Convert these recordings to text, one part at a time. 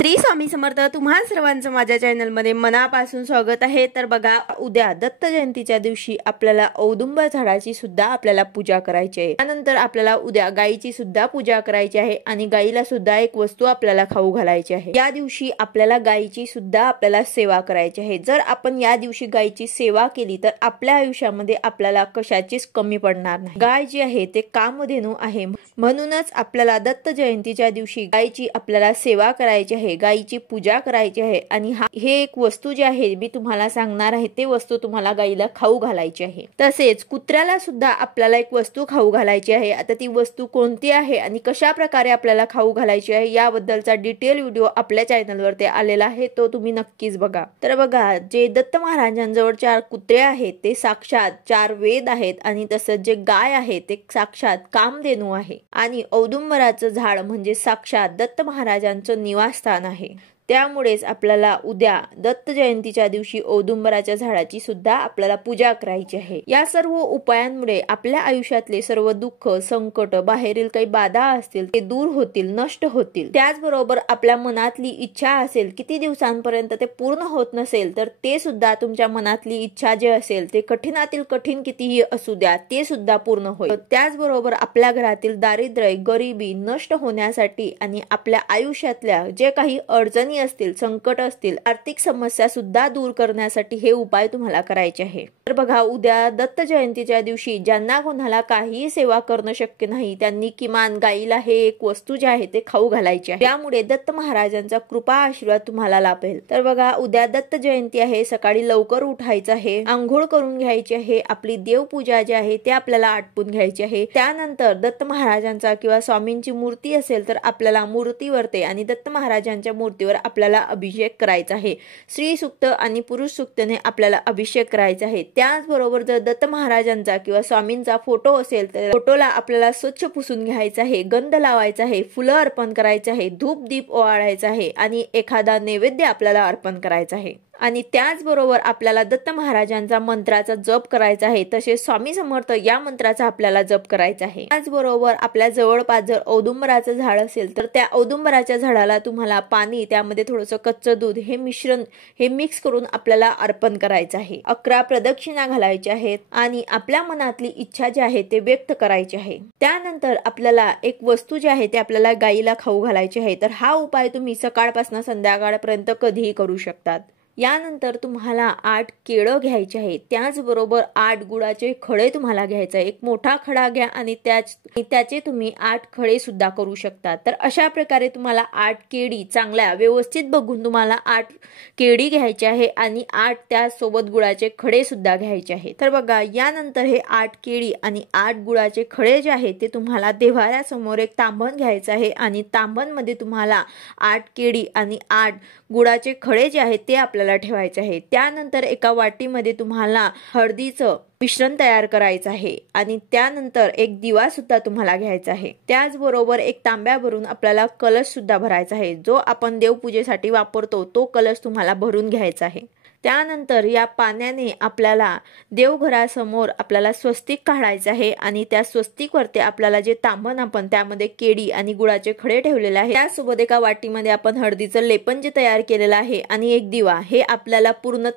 श्री स्वामी समर्थ तुम्हा सर्वांचं माझ्या चॅनलमध्ये मनापासून स्वागत आहे। तर बघा, उद्या दत्त जयंतीच्या दिवशी आपल्याला औदुंबर झाडाची सुद्धा आपल्याला पूजा करायची आहे। त्यानंतर आपल्याला उद्या गायीची सुद्धा पूजा करायची आहे आणि गायीला सुद्धा एक वस्तू आपल्याला खाऊ घालायची आहे। या दिवशी आपल्याला गायीची सुद्धा आपल्याला सेवा करायची आहे। जर आपण या दिवशी गायीची सेवा केली तर आपल्या आयुष्यामध्ये आपल्याला कशाचीच कमी पडणार नाही। गाय जी आहे ते कामधेनू आहे, म्हणूनच आपल्याला दत्त जयंतीच्या दिवशी गायीची आपल्याला सेवा करायची आहे, गायीची पूजा करायची आहे। आणि हे एक वस्तू जी आहे मी तुम्हाला सांगणार आहे, ते वस्तू तुम्हाला गायीला खाऊ घालायची आहे। तसेच कुत्र्याला सुद्धा आपल्याला एक वस्तू खाऊ घालायची आहे। आता ती वस्तू कोणती आहे आणि कशा प्रकारे आपल्याला खाऊ घालायची आहे याबद्दलचा डिटेल व्हिडिओ आपल्या चॅनलवरती आलेला आहे, तो तुम्ही नक्कीच बघा। तर बघा, जे दत्त महाराजांजवळ 4 कुत्रे आहेत ते साक्षात 4 वेद आहेत आणि तसंच जे गाय आहे ते साक्षात कामधेनू आहे आणि औदुंबराचं झाड म्हणजे साक्षात दत्त महाराजांचं निवासस्थान आहे। त्यामुळेच आपल्याला उद्या दत्त जयंतीच्या दिवशी औदुंबराच्या झाडाची सुद्धा आपल्याला पूजा करायची आहे। या सर्व उपायांमुळे आपल्या आयुष्यातले सर्व दुःख, संकट, बाहेरील काही बाधा असतील ते दूर होतील, नष्ट होतील। त्याचबरोबर आपल्या मनातली इच्छा असेल, किती दिवसांपर्यंत ते पूर्ण होत नसेल तर ते सुद्धा तुमच्या मनातली इच्छा जे असेल ते कठीणातील कठीण कितीही असू द्या ते सुद्धा पूर्ण होईल। त्याचबरोबर आपल्या घरातील दारिद्र्य, गरिबी नष्ट होण्यासाठी आणि आपल्या आयुष्यातल्या जे काही अडचणी असतील, संकट असतील, आर्थिक समस्या सुद्धा दूर करण्यासाठी हे उपाय तुम्हाला करायचे आहे। तर बघा, उद्या दत्त जयंतीच्या दिवशी ज्यांना कोणाला काही सेवा करणं शक्य नाही त्यांनी किमान गायीला हे एक वस्तू जे आहे ते खाऊ घालायची आहे। त्यामुळे दत्त महाराजांचा कृपा आशीर्वाद तुम्हाला लाभेल। तर बघा, उद्या दत्त जयंती आहे, सकाळी लवकर उठायचं आहे, आंघोळ करून घ्यायची आहे, आपली देवपूजा जी आहे ते आपल्याला आटपून घ्यायची आहे। त्यानंतर दत्त महाराजांचा किंवा स्वामींची मूर्ती असेल तर आपल्याला मूर्तीवरती आणि दत्त महाराजांच्या मूर्तीवर आपल्याला अभिषेक करायचा आहे। श्री सूक्त आणि पुरुष सूक्तने आपल्याला अभिषेक करायचा आहे। त्याचबरोबर जर दत्त महाराजांचा किंवा स्वामींचा फोटो असेल तर फोटोला आपल्याला स्वच्छ पुसून घ्यायचा आहे, गंध लावायचा आहे, फुलं अर्पण करायचे आहे, धूप दीप ओवाळायचा आहे आणि एखादा नैवेद्य आपल्याला अर्पण करायचा आहे। आणि त्याचबरोबर आपल्याला दत्त महाराजांचा मंत्राचा जप करायचा आहे, तसेच स्वामी समर्थ या मंत्राचा आपल्याला जप करायचा आहे। त्याचबरोबर आपल्या जवळपास जर औदुंबराचं झाड असेल तर त्या औदुंबराच्या झाडाला तुम्हाला पाणी, त्यामध्ये थोडंसं कच्चं दूध हे मिश्रण मिक्स करून आपल्याला अर्पण करायचं आहे। 11 प्रदक्षिणा घालायच्या आहेत आणि आपल्या मनातली इच्छा जी आहे ते व्यक्त करायची आहे। त्यानंतर आपल्याला एक वस्तू जी आहे ते आपल्याला गायीला खाऊ घालायची आहे। तर हा उपाय तुम्ही सकाळपासून संध्याकाळपर्यंत कधीही करू शकतात। यानंतर तुम्हाला 8 केळं घ्यायचे आहे, त्याचबरोबर 8 गुळाचे खडे तुम्हाला घ्यायचे आहे। एक मोठा खडा घ्या आणि त्याचे तुम्ही 8 खडे सुद्धा करू शकता। तर अशा प्रकारे तुम्हाला 8 केळी चांगल्या व्यवस्थित बघून तुम्हाला 8 केळी घ्यायची आहे आणि 8 त्यासोबत गुळाचे खडे सुद्धा घ्यायचे आहे। तर बघा, यानंतर हे 8 केळी आणि 8 गुळाचे खडे जे आहेत ते तुम्हाला देव्हाऱ्यासमोर एक तांबण घ्यायचं आहे आणि तांबणमध्ये तुम्हाला 8 केळी आणि 8 गुळाचे खडे जे आहेत ते आपल्याला ठेवायचे आहे। त्यानंतर एका वाटीमध्ये तुम्हाला हळदीचं मिश्रण तयार करायचं आहे आणि त्यानंतर एक दिवा सुद्धा तुम्हाला घ्यायचा आहे। त्याचबरोबर एक तांब्या भरून आपल्याला कलश सुद्धा भरायचा आहे, जो आपण देवपूजेसाठी वापरतो तो कलश तुम्हाला भरून घ्यायचा आहे। त्यानंतर या पाण्याने आपल्याला देवघरासमोर आपल्याला स्वस्तिक काढायचं आहे आणि त्या स्वस्तिकवरती आपल्याला जे तांबण आपण त्यामध्ये केळी आणि गुळाचे खडे ठेवलेले आहे त्यासोबत एका वाटीमध्ये आपण हळदीचं लेपन जे तयार केलेलं आहे आणि एक दिवा, हे आपल्याला पूर्ण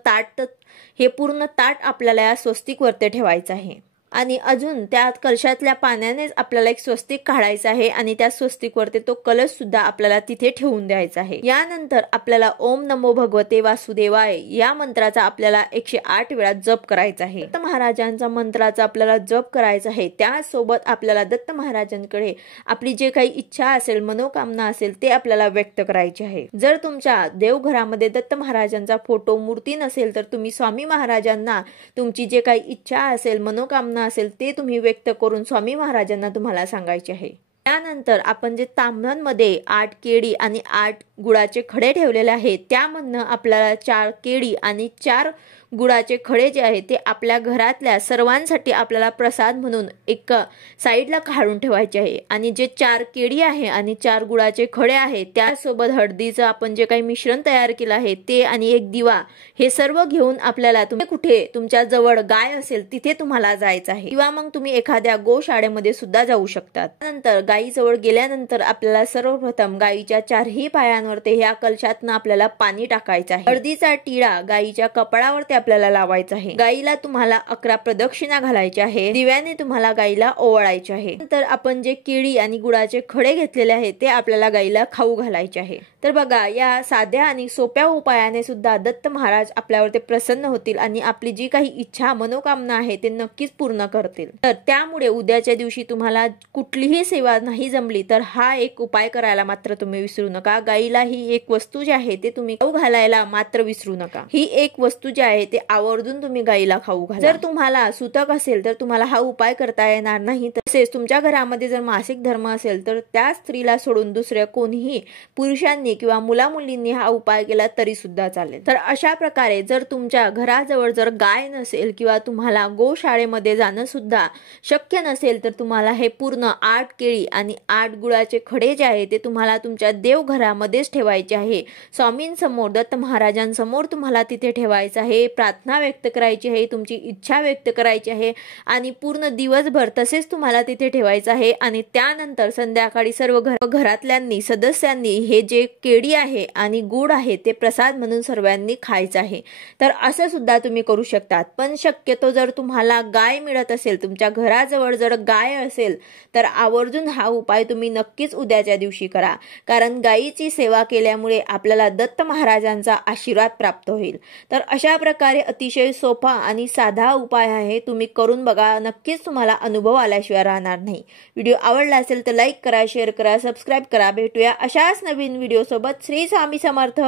ताट आपल्याला या स्वस्तिकवरती ठेवायचं आहे। आणि अजून त्या कलशातल्या पाण्यानेच आपल्याला एक स्वस्तिक काढायचं आहे आणि त्या स्वस्तिकवरती तो कलश सुद्धा आपल्याला तिथे ठेवून द्यायचा आहे। यानंतर आपल्याला ओम नमो भगवते वासुदेवाय या मंत्राचा आपल्याला 108 वेळा जप करायचा आहे। दत्त महाराजांचा मंत्राचा आपल्याला जप करायचा आहे। त्यासोबत आपल्याला दत्त महाराजांकडे आपली जे काही इच्छा असेल, मनोकामना असेल ते आपल्याला व्यक्त करायचे आहे। जर तुमच्या देवघरामध्ये दत्त महाराजांचा फोटो, मूर्ती नसेल तर तुम्ही स्वामी महाराजांना तुमची जे काही इच्छा असेल, मनोकामना असेल ते तुम्ही व्यक्त करून स्वामी महाराजांना तुम्हाला सांगायचे आहे। त्यानंतर आपण जे तांब्यांमध्ये 8 केळी आणि 8 गुळाचे खडे ठेवलेले आहेत त्यामधनं आपल्याला 4 केळी आणि 4 गुळाचे खडे जे आहे ते आपल्या घरातल्या सर्वांसाठी आपल्याला प्रसाद म्हणून एक साईडला काढून ठेवायचे आहे। आणि जे 4 केळी आहे आणि 4 गुळाचे खडे आहे त्यासोबत हळदीचं आपण जे काही मिश्रण तयार केलं आहे ते आणि एक दिवा हे सर्व घेऊन आपल्याला तुम्ही कुठे तुमच्या जवळ गाय असेल तिथे तुम्हाला जायचं आहे किंवा मग तुम्ही एखाद्या गोशाळेमध्ये सुद्धा जाऊ शकतात। नंतर गायीजवळ गेल्यानंतर आपल्याला सर्वप्रथम गायीच्या 4ही पायांवरती ह्या कलशातनं आपल्याला पाणी टाकायचं आहे। हळदीचा टिळा गायीच्या कपाळावरती आपल्याला लावायचा आहे। गायीला तुम्हाला 11 प्रदक्षिणा घालायच्या आहे। दिव्याने तुम्हाला गायीला ओवाळायचे आहे। नंतर आपण जे केळी आणि गुळाचे खडे घेतलेले आहेत ते आपल्याला गायीला खाऊ घालायचे आहे। तर बघा या साध्या आणि सोप्या उपायाने सुद्धा दत्त महाराज आपल्यावरती प्रसन्न होतील आणि आपली जी काही इच्छा मनोकामना आहे ते नक्कीच पूर्ण करतील। तर त्यामुळे उद्याच्या दिवशी तुम्हाला कुठलीही सेवा नाही जमली तर हा एक उपाय करायला मात्र तुम्ही विसरू नका। गायीला ही एक वस्तू जी आहे ते तुम्ही खाऊ घालायला मात्र विसरू नका। ही एक वस्तू जी आहे ते आवर्जून तुम्ही गायीला खाऊ घाला। जर तुम्हाला सुतक असेल तर तुम्हाला हा उपाय करता येणार नाही। तसेच तुमच्या घरामध्ये जर मासिक धर्म असेल तर त्या स्त्रीला सोडून दुसऱ्या कोणीही पुरुषांनी किंवा मुला मुलींनी हा उपाय केला तरी सुद्धा चालेल। तर अशा प्रकारे जर तुमच्या घराजवळ जर गाय नसेल किंवा तुम्हाला गोशाळेमध्ये जाणं सुद्धा शक्य नसेल तर तुम्हाला हे पूर्ण 8 केळी आणि 8 गुळाचे खडे जे आहे ते तुम्हाला तुमच्या देवघरामध्येच ठेवायचे आहे। स्वामींसमोर दत्त महाराजांसमोर तुम्हाला तिथे ठेवायचं आहे। प्रार्थना व्यक्त करायची आहे, तुमची इच्छा व्यक्त करायची आहे आणि पूर्ण दिवसभर तसेच तुम्हाला तिथे ठेवायचं आहे। आणि त्यानंतर संध्याकाळी सर्व घरातल्यांनी सदस्यांनी हे जे केळी आहे आणि गुळ आहे ते प्रसाद म्हणून सर्वांनी खायचं आहे। तर असं सुद्धा तुम्ही करू शकतात। पण शक्यतो जर तुम्हाला गाय मिळत असेल, तुमच्या घराजवळ जर गाय असेल तर आवर्जून हा उपाय तुम्ही नक्कीच उद्याच्या दिवशी करा। कारण गायीची सेवा केल्यामुळे आपल्याला दत्त महाराजांचा आशीर्वाद प्राप्त होईल। तर अशा प्रकारे अतिशय सोपा आणि साधा उपाय आहे, तुम्ही करून बघा, नक्कीच तुम्हाला अनुभव आल्याशिवाय राहणार नाही। व्हिडिओ आवडला असेल तर लाईक करा, शेअर करा, सबस्क्राईब करा। भेटूया अशाच नवीन व्हिडिओ सोबत। श्री स्वामी समर्थ।